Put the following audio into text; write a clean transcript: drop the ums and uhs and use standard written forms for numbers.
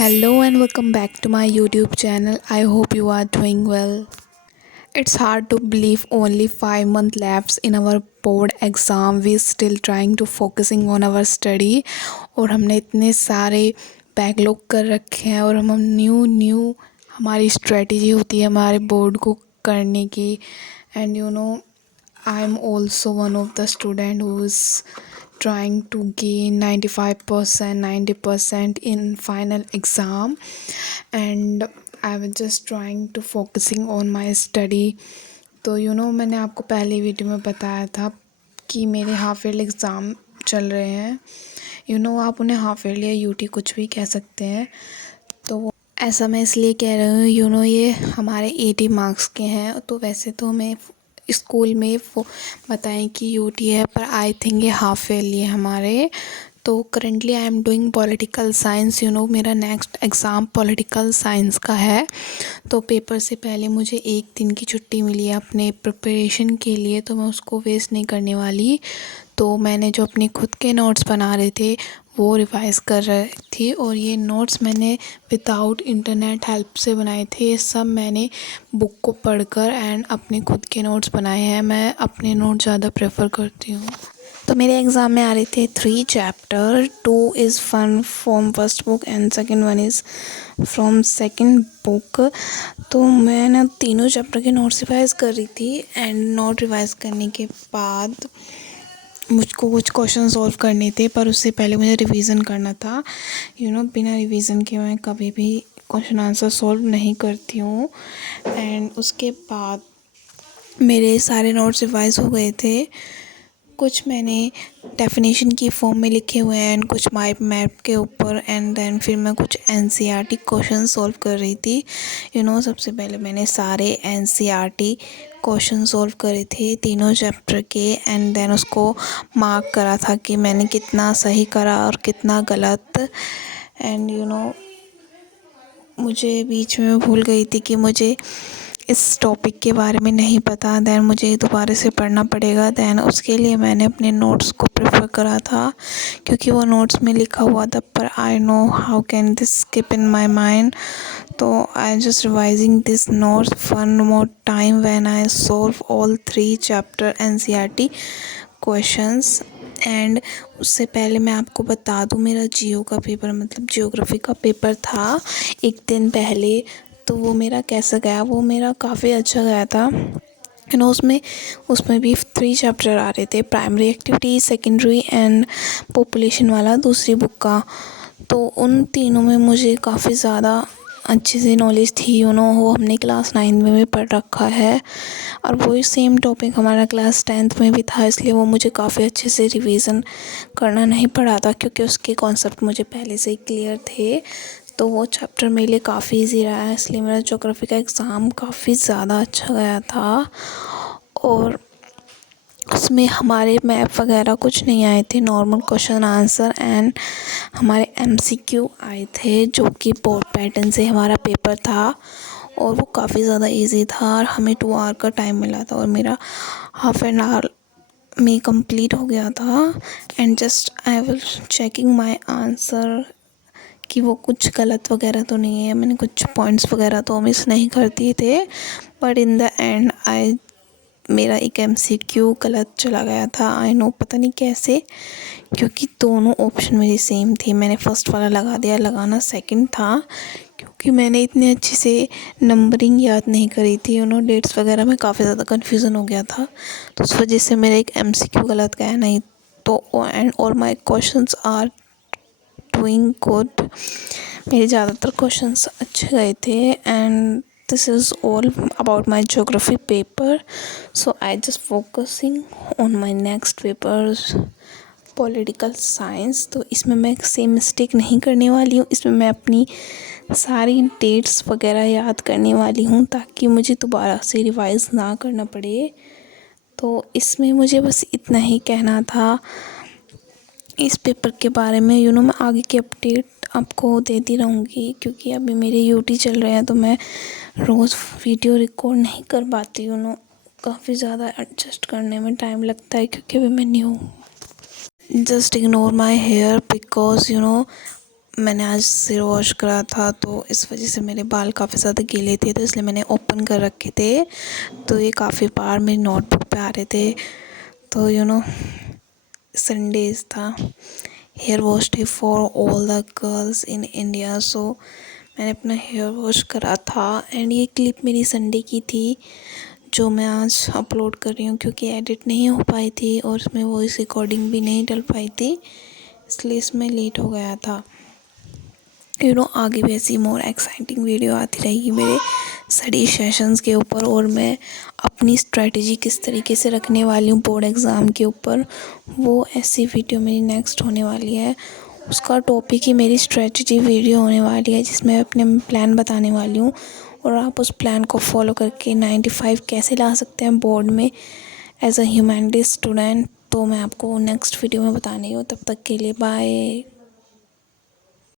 Hello and welcome back to my YouTube channel. I hope you are doing well. It's hard to believe only 5 months left in our board exam. We still trying to focusing on our study और हमने इतने सारे backlog कर रखे हैं और हम new हमारी स्ट्रेटजी होती है हमारे बोर्ड को करने की. And I am also one of the student who is trying to gain 95% 90% in final exam, and I was just trying to focusing on my study. तो मैंने आपको पहले वीडियो में बताया था कि मेरे हाफ ईयरली एग्ज़ाम चल रहे हैं. आप उन्हें हाफ ईयरली या यूटी कुछ भी कह सकते हैं. तो ऐसा मैं इसलिए कह रही हूँ ये हमारे 80 मार्क्स के हैं. तो वैसे तो हमें स्कूल में वो बताएं कि यूटी है, पर आई थिंक ये हाफ ईयरली है हमारे. तो currently I am doing political science. मेरा नेक्स्ट एग्ज़ाम पॉलिटिकल साइंस का है. तो पेपर से पहले मुझे एक दिन की छुट्टी मिली है अपने प्रिपरेशन के लिए, तो मैं उसको वेस्ट नहीं करने वाली. तो मैंने जो अपने खुद के नोट्स बना रहे थे वो रिवाइज कर रही थी, और ये नोट्स मैंने विदाउट इंटरनेट हेल्प से बनाए थे. ये सब मैंने बुक को पढ़कर एंड अपने खुद के नोट्स बनाए हैं. मैं अपने नोट ज़्यादा प्रेफर करती हूँ. तो मेरे एग्ज़ाम में आ रहे थे 3 chapter. 2 is fun from first book and second one is from second book. तो मैं ना तीनों चैप्टर के नोट्स रिवाइज़ कर रही थी, एंड नोट रिवाइज़ करने के बाद मुझको कुछ क्वेश्चन सॉल्व करने थे, पर उससे पहले मुझे रिवीजन करना था. बिना रिवीजन के मैं कभी भी क्वेश्चन आंसर सॉल्व नहीं करती हूँ. एंड उसके बाद मेरे सारे नोट्स रिवाइज हो गए थे. कुछ मैंने डेफिनेशन की फॉर्म में लिखे हुए हैं एंड कुछ माइंड मैप के ऊपर, एंड देन फिर मैं कुछ एनसीईआरटी क्वेश्चन सॉल्व कर रही थी. सबसे पहले मैंने सारे एनसीईआरटी क्वेश्चन सॉल्व करे थे तीनों चैप्टर के, एंड देन उसको मार्क करा था कि मैंने कितना सही करा और कितना गलत. एंड मुझे बीच में भूल गई थी कि मुझे इस टॉपिक के बारे में नहीं पता, दैन मुझे दोबारा से पढ़ना पड़ेगा. दैन उसके लिए मैंने अपने नोट्स को प्रेफर करा था, क्योंकि वो नोट्स में लिखा हुआ था, पर I know how can this skip in my mind. तो I am just revising this notes one more time when I solve all 3 chapter NCERT questions. And उससे पहले मैं आपको बता दूं, मेरा जियो का पेपर मतलब ज्योग्राफी का पेपर था एक दिन पहले. तो वो मेरा कैसा गया? वो मेरा काफ़ी अच्छा गया था. उसमें भी 3 चैप्टर आ रहे थे, primary activity, secondary and population वाला दूसरी बुक का. तो उन तीनों में मुझे काफ़ी ज़्यादा अच्छे से नॉलेज थी. वो हमने क्लास 9 में भी पढ़ रखा है, और वही सेम टॉपिक हमारा क्लास 10th में भी था, इसलिए वो मुझे काफ़ी अच्छे से रिवीजन करना नहीं पड़ा था, क्योंकि उसके कॉन्सेप्ट मुझे पहले से ही क्लियर थे. तो वो चैप्टर मेरे लिए काफ़ी इजी रहा है, इसलिए मेरा ज्योग्राफी का एग्ज़ाम काफ़ी ज़्यादा अच्छा गया था. और उसमें हमारे मैप वगैरह कुछ नहीं आए थे, नॉर्मल क्वेश्चन आंसर एंड हमारे एमसीक्यू आए थे, जो कि बोर्ड पैटर्न से हमारा पेपर था, और वो काफ़ी ज़्यादा इजी था. और हमें 2 आवर का टाइम मिला था, और मेरा हाफ एन आवर में कंप्लीट हो गया था. And just I will checking my answer कि वो कुछ गलत वगैरह तो नहीं है. मैंने कुछ पॉइंट्स वगैरह तो मिस नहीं कर दिए थे, बट इन द एंड मेरा एक एमसीक्यू गलत चला गया था. आई नो, पता नहीं कैसे, क्योंकि दोनों ऑप्शन मेरी सेम थी. मैंने फर्स्ट वाला लगा दिया, लगाना सेकंड था, क्योंकि मैंने इतने अच्छे से नंबरिंग याद नहीं करी थी. डेट्स वगैरह में काफ़ी ज़्यादा कन्फ्यूज़न हो गया था, तो उस वजह से मेरा एक एमसीक्यू गलत गया. नहीं तो and all my questions are doing good. मेरे ज़्यादातर क्वेश्चंस अच्छे गए थे. And this is all about my geography paper, so I just focusing on my next papers, political science. तो इसमें मैं सेम मिस्टेक नहीं करने वाली हूँ. इसमें मैं अपनी सारी डेट्स वगैरह याद करने वाली हूँ, ताकि मुझे दोबारा से रिवाइज़ ना करना पड़े. तो इसमें मुझे बस इतना ही कहना था इस पेपर के बारे में. मैं आगे की अपडेट आपको देती रहूँगी, क्योंकि अभी मेरे यूटी चल रहे हैं, तो मैं रोज़ वीडियो रिकॉर्ड नहीं कर पाती हूँ. काफ़ी ज़्यादा एडजस्ट करने में टाइम लगता है, क्योंकि अभी मैं न्यू हूँ. Just ignore my hair because मैंने आज सिर वॉश करा था तो इस वजह से मेरे बाल काफ़ी ज़्यादा गीले थे, तो इसलिए मैंने ओपन कर रखे थे। तो ये काफ़ी बार मेरी नोटबुक पे आ रहे थे। तो संडेज था, hair wash day for all the girls in India. So मैंने अपना हेयर वॉश करा था एंड ये क्लिप मेरी संडे की थी जो मैं आज अपलोड कर रही हूँ, क्योंकि एडिट नहीं हो पाई थी और इसमें वॉइस रिकॉर्डिंग भी नहीं डल पाई थी, इसलिए इसमें लेट हो गया था। आगे भी ऐसी मोर एक्साइटिंग वीडियो आती रहेगी मेरे स्टडी सेशंस के ऊपर, और मैं अपनी स्ट्रेटजी किस तरीके से रखने वाली हूँ बोर्ड एग्ज़ाम के ऊपर, वो ऐसी वीडियो मेरी नेक्स्ट होने वाली है। उसका टॉपिक ही मेरी स्ट्रेटजी वीडियो होने वाली है, जिसमें मैं अपने प्लान बताने वाली हूँ और आप उस प्लान को फॉलो करके 95 कैसे ला सकते हैं बोर्ड में एज अ ह्यूमैनिटीज़ स्टूडेंट। तो मैं आपको नेक्स्ट वीडियो में बताने हूँ। तब तक के लिए बाय।